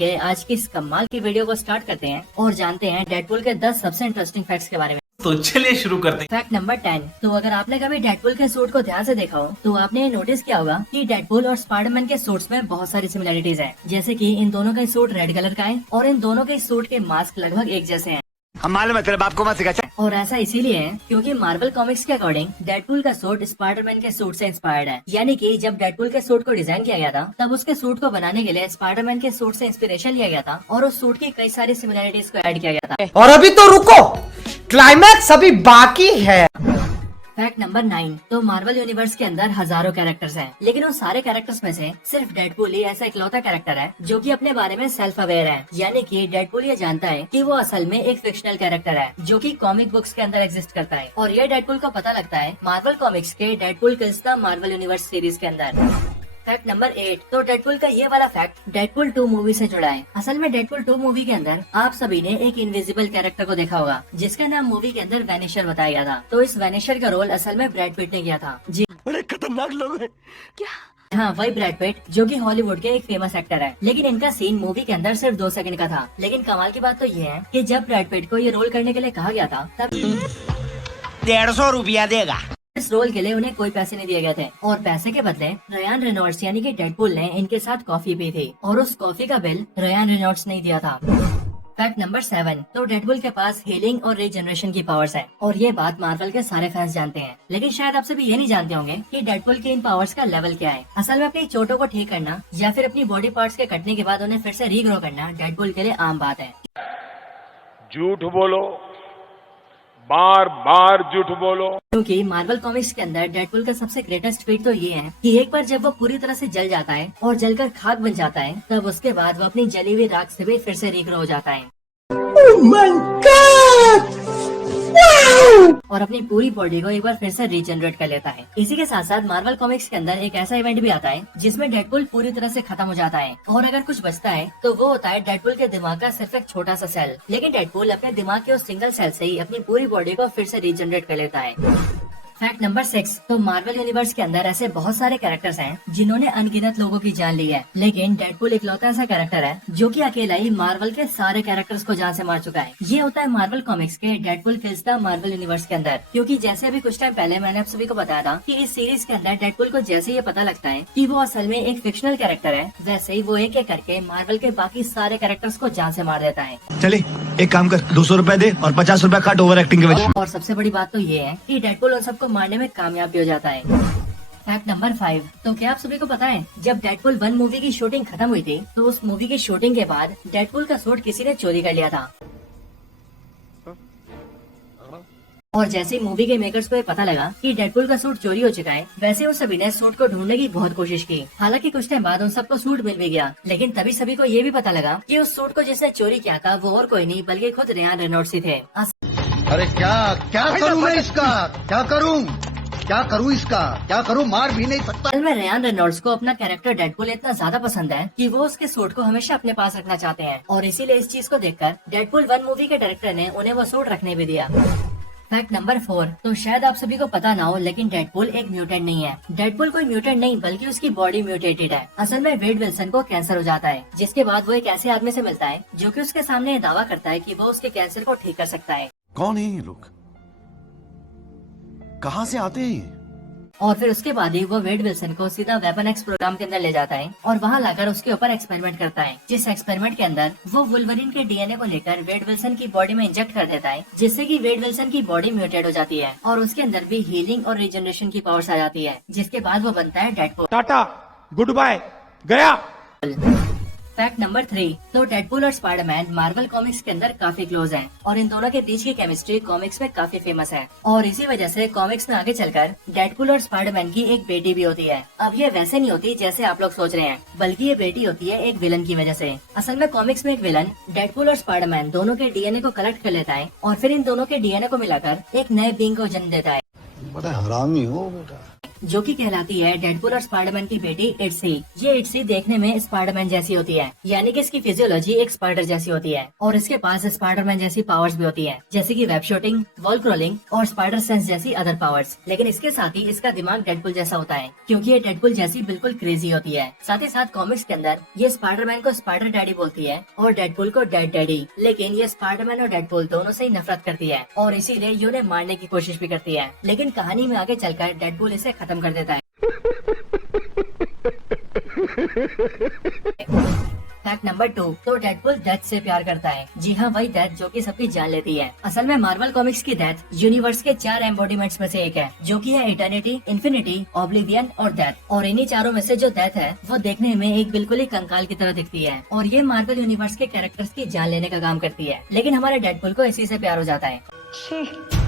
के आज की इस कमाल की वीडियो को स्टार्ट करते हैं और जानते हैं डेडपूल के 10 सबसे इंटरेस्टिंग फैक्ट्स के बारे में। तो चलिए शुरू करते हैं। Fact number 10। तो अगर आपने कभी डेडपूल के सूट को ध्यान से देखा हो तो आपने ये नोटिस किया होगा कि डेडपूल और स्पाइडरमैन के सूट्स में बहुत सारी सिमिलरिटीज हैं। जैसे कि इन दोनों का सूट रेड कलर का है और इन दोनों के सूट के मास्क लगभग एक जैसे हैं। हम मालूम है तेरे बाप को मत सिखा। और ऐसा इसीलिए है क्योंकि मार्वल कॉमिक्स के अकॉर्डिंग डेडपूल का सूट स्पाइडरमैन के सूट से इंस्पायर्ड है। यानी कि जब डेडपूल के सूट को डिजाइन किया गया था तब उसके सूट को बनाने के लिए स्पाइडरमैन के सूट से इंस्पिरेशन लिया गया था और उस सूट की कई सारी सिमिलरिटीज को ऐड किया गया था। और अभी तो रुको, क्लाइमैक्स अभी बाकी है। Fact number 9। तो मार्वल यूनिवर्स के अंदर हजारों कैरेक्टर्स हैं, लेकिन उन सारे कैरेक्टर्स में से सिर्फ डेडपूल ही ऐसा इकलौता कैरेक्टर है जो कि अपने बारे में सेल्फ अवेयर है। यानी कि डेडपूल ये जानता है कि वो असल में एक फिक्शनल कैरेक्टर है जो कि कॉमिक बुक्स के अंदर एग्जिस्ट करता है। और ये डेडपूल को पता लगता है मार्वल कॉमिक्स के Deadpool kills the Marvel universe series के अंदर। Fact number 8। तो डेडपूल का ये वाला फैक्ट डेडपूल 2 मूवी से जुड़ा है। असल में डेडपूल 2 मूवी के अंदर आप सभी ने एक इनविजिबल कैरेक्टर को देखा होगा जिसका नाम मूवी के अंदर वैनिशर बताया गया था। तो इस वैनिशर का रोल असल में ब्रैड पिट ने किया था। जी बड़े खतरनाक लोग हैं क्या? हाँ, वही ब्रैड पिट जो कि हॉलीवुड के एक फेमस एक्टर है। लेकिन इनका सीन मूवी के अंदर सिर्फ 2 सेकंड का था। लेकिन कमाल की बात तो ये है कि जब ब्रैड पिट को ये रोल करने के लिए कहा गया था तब 150 रुपया देगा। इस रोल के लिए उन्हें कोई पैसे नहीं दिए गए थे और पैसे के बदले रयान रेनॉल्ड्स यानी कि डेडपूल ने इनके साथ कॉफी पी थी और उस कॉफी का बिल रयान रेनॉल्ड्स ने दिया था। Fact number 7। तो डेडपूल के पास हीलिंग और रीजनरेशन की पावर्स है और ये बात मार्वल के सारे फैंस जानते हैं। लेकिन शायद आप सभी ये नहीं जानते होंगे कि डेडपूल के इन पावर्स का लेवल क्या है। असल में अपनी चोटों को ठीक करना या फिर अपनी बॉडी पार्ट्स के कटने के बाद उन्हें फिर से रीग्रो करना डेडपूल के लिए आम बात है। झूठ बोलो, बार बार झूठ बोलो। क्योंकि मार्वल कॉमिक्स के अंदर डेडपूल का सबसे ग्रेटेस्ट फीट तो ये है कि एक बार जब वो पूरी तरह से जल जाता है और जलकर खाक बन जाता है तब उसके बाद वो अपनी जली हुई राख से भी फिर से रीग्रो हो जाता है। Oh my God! और अपनी पूरी बॉडी को एक बार फिर से रीजनरेट कर लेता है। इसी के साथ साथ मार्वल कॉमिक्स के अंदर एक ऐसा इवेंट भी आता है जिसमें डेडपूल पूरी तरह से खत्म हो जाता है और अगर कुछ बचता है तो वो होता है डेडपूल के दिमाग का सिर्फ एक छोटा सा सेल। लेकिन डेडपूल अपने दिमाग के उस सिंगल सेल से ही अपनी पूरी बॉडी को फिर से रीजनरेट कर लेता है। Fact number 6। तो मार्वल यूनिवर्स के अंदर ऐसे बहुत सारे कैरेक्टर्स हैं जिन्होंने अनगिनत लोगों की जान ली है, लेकिन डेडपूल इकलौता ऐसा कैरेक्टर है जो कि अकेला ही मार्वल के सारे कैरेक्टर्स को जान से मार चुका है। ये होता है मार्वल कॉमिक्स के Deadpool kills the Marvel universe के अंदर। क्योंकि जैसे अभी कुछ टाइम पहले मैंने आप सभी को बताया था कि इस सीरीज के अंदर डेडपूल को जैसे ये पता लगता है कि वो असल में एक फिक्शनल कैरेक्टर है, वैसे ही वो एक एक करके मार्वल के बाकी सारे कैरेक्टर्स को जान से मार देता है। चले एक काम कर, 200 रुपए दे और 50 रुपए काट ओवर एक्टिंग के वजह। और सबसे बड़ी बात तो ये है कि डेडपूल उन सबको मारने में कामयाब भी हो जाता है। Fact number 5। तो क्या आप सभी को पता है जब डेडपूल 1 मूवी की शूटिंग खत्म हुई थी तो उस मूवी की शूटिंग के बाद डेडपूल का सूट किसी ने चोरी कर लिया था। और जैसे ही मूवी के मेकर्स को ये पता लगा कि डेडपूल का सूट चोरी हो चुका है, वैसे उन सभी ने सूट को ढूंढने की बहुत कोशिश की। हालांकि कुछ टाइम बाद उन सबको सूट मिल भी गया, लेकिन तभी सभी को ये भी पता लगा कि उस सूट को जिसने चोरी किया था वो और कोई नहीं बल्कि खुद रयान रेनॉल्ड्स ही थे। अरे क्या करूं मैं इसका? क्या करूं इसका? क्या करूं? मार भी नहीं सकता। असल में रयान रेनॉल्ड्स को अपना कैरेक्टर डेडपूल इतना ज्यादा पसंद है कि वो उसके सूट को हमेशा अपने पास रखना चाहते हैं और इसीलिए इस चीज को देखकर डेडपूल 1 मूवी के डायरेक्टर ने उन्हें वो सूट रखने भी दिया। Fact number 4। तो शायद आप सभी को पता ना हो लेकिन डेडपूल एक म्यूटेंट नहीं है। डेडपूल कोई म्यूटेंट नहीं बल्कि उसकी बॉडी म्यूटेटेड है। असल में वेड विल्सन को कैंसर हो जाता है, जिसके बाद वो एक ऐसे आदमी से मिलता है जो कि उसके सामने दावा करता है कि वो उसके कैंसर को ठीक कर सकता है। कौन है ये लोग? कहाँ से आते हैं? और फिर उसके बाद ही वो वेड विल्सन को सीधा वेपन एक्स प्रोग्राम के अंदर ले जाता है और वहाँ लाकर उसके ऊपर एक्सपेरिमेंट करता है, जिस एक्सपेरिमेंट के अंदर वो वुल्वरीन के डीएनए को लेकर वेड विल्सन की बॉडी में इंजेक्ट कर देता है, जिससे कि वेड विल्सन की बॉडी म्यूटेट हो जाती है और उसके अंदर भी हीलिंग और रीजनरेशन की पावर्स आ जाती है, जिसके बाद वो बनता है डेडपूल। टाटा, गुड बाय, गया। Fact number 3। तो डेडपूल और स्पाइडरमैन मार्वल कॉमिक्स के अंदर काफी क्लोज हैं और इन दोनों के बीच की केमिस्ट्री कॉमिक्स में काफी फेमस है और इसी वजह से कॉमिक्स में आगे चलकर डेडपूल और स्पाइडरमैन की एक बेटी भी होती है। अब ये वैसे नहीं होती जैसे आप लोग सोच रहे हैं, बल्कि ये बेटी होती है एक विलन की वजह से। असल में कॉमिक्स में एक विलन डेडपूल और स्पाइडरमैन दोनों के डीएनए को कलेक्ट कर लेता है और फिर इन दोनों के डीएनए को मिलाकर एक नए बीइंग को जन्म देता है। बड़ा हरामी हो बेटा। जो कि कहलाती है डेडपुल और स्पाइडरमैन की बेटी इट्सी। ये इट्सी देखने में स्पाइडरमैन जैसी होती है, यानी कि इसकी फिजियोलॉजी एक स्पाइडर जैसी होती है और इसके पास स्पाइडरमैन जैसी पावर्स भी होती है, जैसे कि वेब शूटिंग, वॉल क्रॉलिंग और स्पाइडर सेंस जैसी अदर पावर्स। लेकिन इसके साथ ही इसका दिमाग डेडपुल जैसा होता है, क्योंकि ये डेडपुल जैसी बिल्कुल क्रेजी होती है। साथ ही साथ कॉमिक्स के अंदर ये स्पाइडरमैन को स्पाइडर डैडी बोलती है और डेडपुल को डेड डैडी। लेकिन ये स्पाइडरमैन और डेडपुल दोनों से ही नफरत करती है और इसीलिए ये उन्हें मारने की कोशिश भी करती है। लेकिन कहानी में आगे चलकर डेडपुल इसे खत्म कर देता है। फैक्ट नंबर 2, तो डेडपुल डेथ से प्यार करता है। जी हाँ, वही डेथ जो कि सबकी जान लेती है। असल में मार्वल कॉमिक्स की डेथ यूनिवर्स के 4 एम्बॉडीमेंट्स में से एक है, जो कि है इटर्निटी, इन्फिनिटी, ऑब्लिवियन और डेथ। और इन्हीं चारों में से जो डेथ है वो देखने में एक बिल्कुल ही कंकाल की तरह दिखती है और ये मार्वल यूनिवर्स के कैरेक्टर्स की जान लेने का काम करती है। लेकिन हमारे डेडपुल को इसी से प्यार हो जाता है।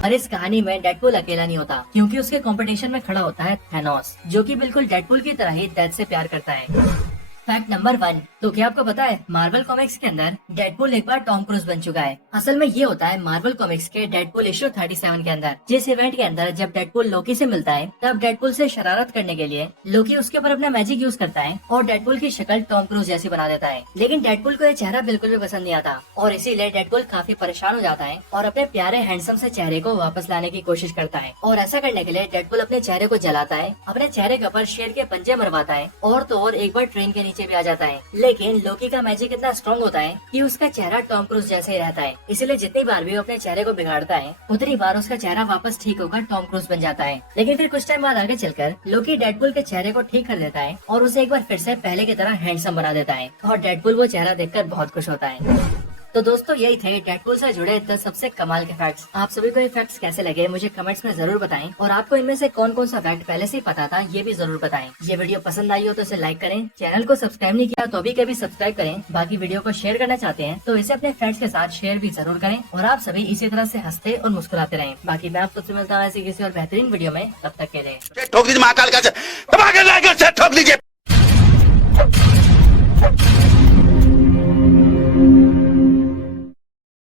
और इस कहानी में डेडपुल अकेला नहीं होता, क्योंकि उसके कंपटीशन में खड़ा होता है थैनोस, जो कि बिल्कुल डेडपुल की तरह ही डेथ से प्यार करता है। फैक्ट नंबर 1, तो क्या आपको पता है मार्वल कॉमिक्स के अंदर डेडपुल एक बार टॉम क्रूज बन चुका है। असल में ये होता है मार्वल कॉमिक्स के डेडपुल इश्यू 37 के अंदर, जिस इवेंट के अंदर जब डेडपुल लोकी से मिलता है तब डेडपुल से शरारत करने के लिए लोकी उसके ऊपर अपना मैजिक यूज करता है और डेडपुल की शक्ल टॉम क्रूज जैसी बना देता है। लेकिन डेडपुल को ये चेहरा बिल्कुल भी पसंद नहीं आता और इसीलिए डेडपुल काफी परेशान हो जाता है और अपने प्यारे हैंडसम से चेहरे को वापस लाने की कोशिश करता है। और ऐसा करने के लिए डेडपुल अपने चेहरे को जलाता है, अपने चेहरे के ऊपर शेर के पंजे मरवाता है और तो और एक बार ट्रेन के नीचे भी आ जाता है। लेकिन लोकी का मैजिक इतना स्ट्रॉन्ग होता है कि उसका चेहरा टॉम क्रूज जैसा ही रहता है, इसलिए जितनी बार भी वो अपने चेहरे को बिगाड़ता है उतनी बार उसका चेहरा वापस ठीक होकर टॉम क्रूज बन जाता है। लेकिन फिर कुछ टाइम बाद आगे चलकर लोकी डेडपुल के चेहरे को ठीक कर देता है और उसे एक बार फिर से पहले की तरह हैंडसम बना देता है और डेडपुल वो चेहरा देखकर बहुत खुश होता है। तो दोस्तों यही थे डेडपुल से जुड़े 10 सबसे कमाल के फैक्ट्स। आप सभी को ये फैक्ट्स कैसे लगे मुझे कमेंट्स में जरूर बताएं और आपको इनमें से कौन कौन सा फैक्ट पहले से ही पता था ये भी जरूर बताएं। ये वीडियो पसंद आई हो तो इसे लाइक करें, चैनल को सब्सक्राइब नहीं किया तो अभी कभी सब्सक्राइब करें। बाकी वीडियो को शेयर करना चाहते हैं तो इसे अपने फ्रेंड्स के साथ शेयर भी जरूर करें और आप सभी इसी तरह से हंसते और मुस्कुराते रहें। बाकी मैं आप सबसे मिलता हूँ ऐसी किसी और बेहतरीन वीडियो में, तब तक के लिए ठोक दीजिए महाकाल का ठोक दीजिए।